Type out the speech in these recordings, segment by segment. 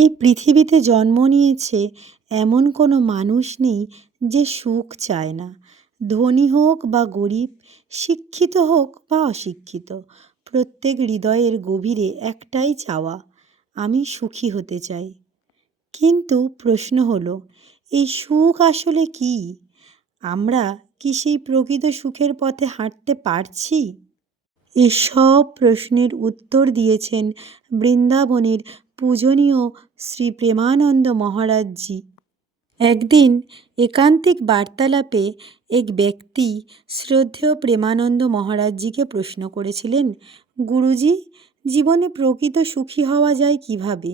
এই পৃথিবীতে জন্ম নিয়েছে এমন কোনো মানুষ নেই যে সুখ চায় না। ধনী হোক বা গরিব, শিক্ষিত হোক বা অশিক্ষিত, প্রত্যেক হৃদয়ের গভীরে একটাই চাওয়া, আমি সুখী হতে চাই। কিন্তু প্রশ্ন হলো, এই সুখ আসলে কী? আমরা কি সেই প্রকৃত সুখের পথে হাঁটতে পারছি? এই সব প্রশ্নের উত্তর দিয়েছেন বৃন্দাবনের পূজনীয় শ্রী প্রেমানন্দ মহারাজজি। একদিন একান্তিক বার্তালাপে এক ব্যক্তি শ্রদ্ধেয় প্রেমানন্দ মহারাজজিকে প্রশ্ন করেছিলেন, গুরুজি, জীবনে প্রকৃত সুখী হওয়া যায় কিভাবে?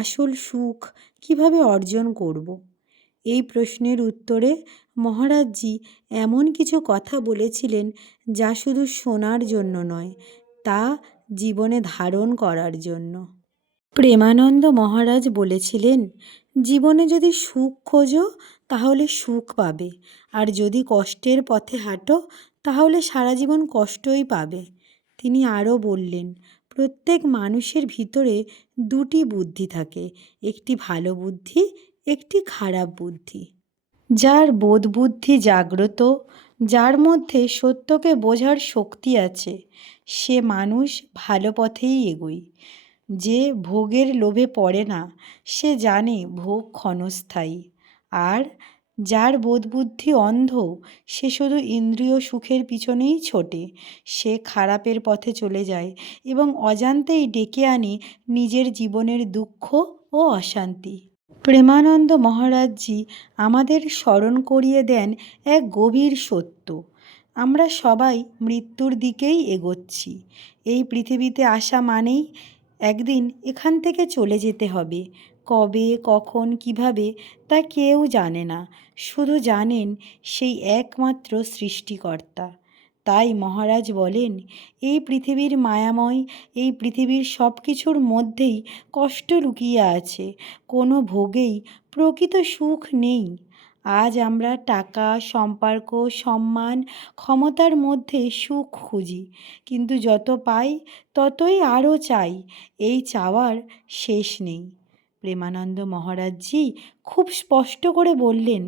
আসল সুখ কিভাবে অর্জন করব? এই প্রশ্নের উত্তরে মহারাজজি এমন কিছু কথা বলেছিলেন যা শুধু শোনার জন্য নয়, তা জীবনে ধারণ করার জন্য। প্রেমানন্দ মহারাজ বলেছিলেন, জীবনে যদি সুখ খোঁজো তাহলে সুখ পাবে, আর যদি কষ্টের পথে হাঁটো তাহলে সারা জীবন কষ্টই পাবে। তিনি আরও বললেন, প্রত্যেক মানুষের ভিতরে দুটি বুদ্ধি থাকে, একটি ভালো বুদ্ধি, একটি খারাপ বুদ্ধি। যার বোধ বুদ্ধি জাগ্রত, যার মধ্যে সত্যকে বোঝার শক্তি আছে, সে মানুষ ভালো পথেই এগোয়। যে ভোগের লোভে পড়ে না, সে জানে ভোগ ক্ষণস্থায়ী। আর যার বোধবুদ্ধি অন্ধ, সে শুধু ইন্দ্রিয় সুখের পিছনেই ছোটে। সে খারাপের পথে চলে যায় এবং অজান্তেই ডেকে আনে নিজের জীবনের দুঃখ ও অশান্তি। প্রেমানন্দ মহারাজজি আমাদের স্মরণ করিয়ে দেন এক গভীর সত্য, আমরা সবাই মৃত্যুর দিকেই এগোচ্ছি। এই পৃথিবীতে আসা মানেই একদিন এখান থেকে চলে যেতে হবে। কবে, কখন, কিভাবে তা কেউ জানে না, শুধু জানেন সেই একমাত্র সৃষ্টিকর্তা। তাই মহারাজ বলেন, এই পৃথিবীর মায়াময়, এই পৃথিবীর সব কিছুর মধ্যেই কষ্ট লুকিয়ে আছে, কোনো ভোগেই প্রকৃত সুখ নেই। আজ আমরা টাকা, সম্পর্ক, সম্মান, ক্ষমতার মধ্যে সুখ খুঁজি, কিন্তু যত পাই ততই আরও চাই। এই চাওয়ার শেষ নেই। প্রেমানন্দ মহারাজজি খুব স্পষ্ট করে বললেন,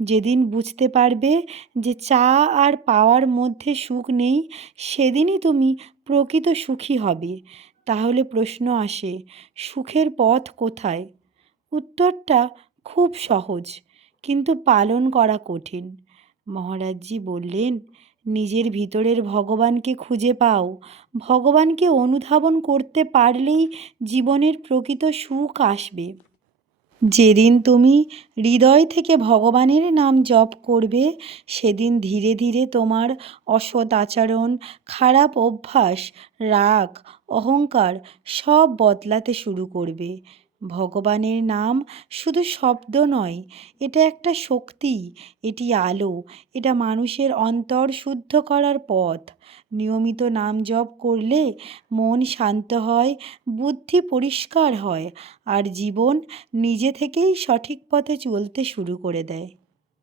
যেদিন বুঝতে পারবে যে চা আর পাওয়ার মধ্যে সুখ নেই, সেদিনই তুমি প্রকৃত সুখী হবে। তাহলে প্রশ্ন আসে, সুখের পথ কোথায়? উত্তরটা খুব সহজ, কিন্তু পালন করা কঠিন। মহারাজজি বললেন, নিজের ভিতরের ভগবানকে খুঁজে পাও। ভগবানকে অনুধাবন করতে পারলেই জীবনের প্রকৃত সুখ আসবে। যেদিন তুমি হৃদয় থেকে ভগবানের নাম জপ করবে, সেদিন ধীরে ধীরে তোমার অসৎ আচরণ, খারাপ অভ্যাস, রাগ, অহংকার সব বদলাতে শুরু করবে। ভগবানের নাম শুধু শব্দ নয়, এটা একটা শক্তি, এটি আলো, এটা মানুষের অন্তর শুদ্ধ করার পথ। নিয়মিত নাম জপ করলে মন শান্ত হয়, বুদ্ধি পরিষ্কার হয়, আর জীবন নিজে থেকেই সঠিক পথে চলতে শুরু করে দেয়।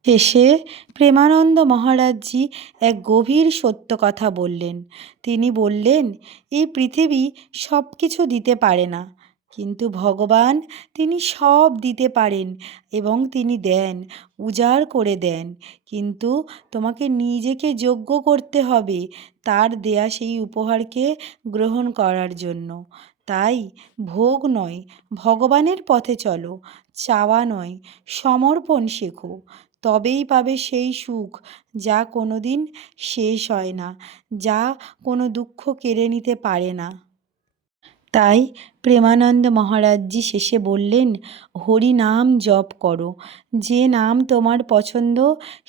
শেষে প্রেমানন্দ মহারাজজি এক গভীর সত্য কথা বললেন। তিনি বললেন, এই পৃথিবী সব কিছু দিতে পারে না, কিন্তু ভগবান, তিনি সব দিতে পারেন এবং তিনি দেন, উজাড় করে দেন। কিন্তু তোমাকে নিজেকে যোগ্য করতে হবে তার দেয়া সেই উপহারকে গ্রহণ করার জন্য। তাই ভোগ নয়, ভগবানের পথে চলো। চাওয়া নয়, সমর্পণ শেখো। তবেই পাবে সেই সুখ যা কোনো দিন শেষ হয় না, যা কোনো দুঃখ কেড়ে নিতে পারে না। তাই প্রেমানন্দ মহারাজজি শেষে বললেন, হরি নাম জপ করো। যে নাম তোমার পছন্দ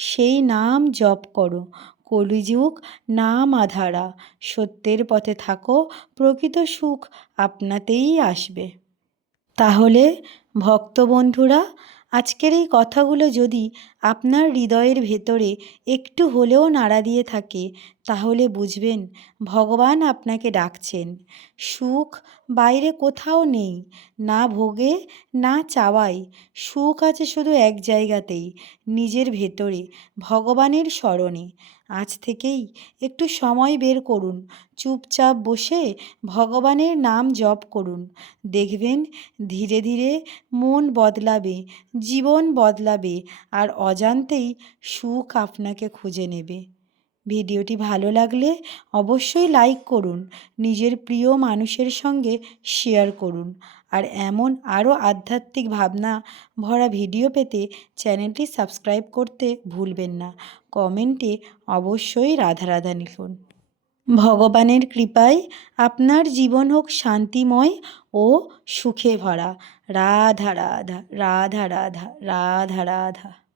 সেই নাম জপ করো। কলিযুগ নাম আধারা, সত্যের পথে থাকো, প্রকৃত সুখ আপনাতেই আসবে। তাহলে ভক্তবন্ধুরা, আজকের এই কথাগুলো যদি আপনার হৃদয়ের ভেতরে একটু হলেও নাড়া দিয়ে থাকে, তাহলে বুঝবেন ভগবান আপনাকে ডাকছেন। সুখ বাইরে কোথাও নেই, না ভোগে, না চাওয়ায়। সুখ আছে শুধু এক জায়গাতেই, নিজের ভেতরে, ভগবানের স্মরণে। আজ থেকেই একটু সময় বের করুন, চুপচাপ বসে ভগবানের নাম জপ করুন। দেখবেন ধীরে ধীরে মন বদলাবে, জীবন বদলাবে, আর অজান্তেই সুখ আপনাকে খুঁজে নেবে। ভিডিওটি ভালো লাগলে অবশ্যই লাইক করুন, নিজের প্রিয় মানুষের সঙ্গে শেয়ার করুন। আর এমন আরও আধ্যাত্মিক ভাবনা ভরা ভিডিও পেতে চ্যানেলটি সাবস্ক্রাইব করতে ভুলবেন না। কমেন্টে অবশ্যই রাধা রাধা লিখুন। ভগবানের কৃপায় আপনার জীবন হোক শান্তিময় ও সুখে ভরা। রাধা রাধা, রাধা রাধা, রাধা রাধা।